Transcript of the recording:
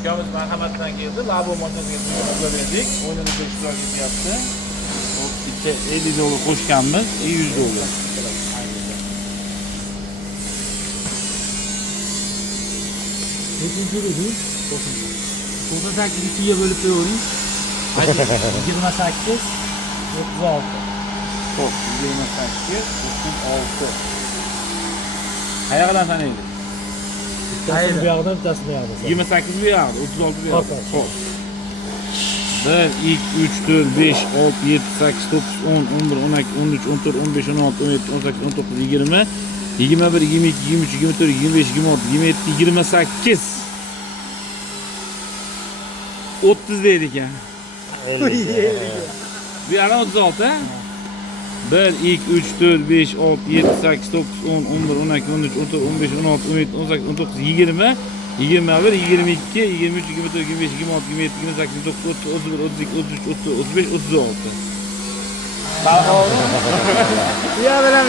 Ukamiz marhamatdan keldi. Labo motoriga buyurtma berdik. O'yinida ishtirok etyapti. Hop, bitta 50 dollar qo'shganmiz, 100 dollar. Nechinchi yil? 98 2 ga bo'lib qo'ying. 28 36. Hop, 28 36. Qayerdan taniydi? Bittasi bu yoqdan, bittasi bu yoqdan. 28 bu yoqda, 36 bu yoqda. Hop. 1 2 3 4 5 6 7 8 9 10 11 12 13 14 15 16 17 18 19 20 21 22 23 24 25 26 27 28 30 deydi ekan. Bu yana 36 ha? 1 2 3 4 5 6 7 8 9 10 11 12 13 14 15 16 17 18 19 20 21 22 23 24 25 26 27 28 29 30 31 32 33 34 35 36. Ya bilan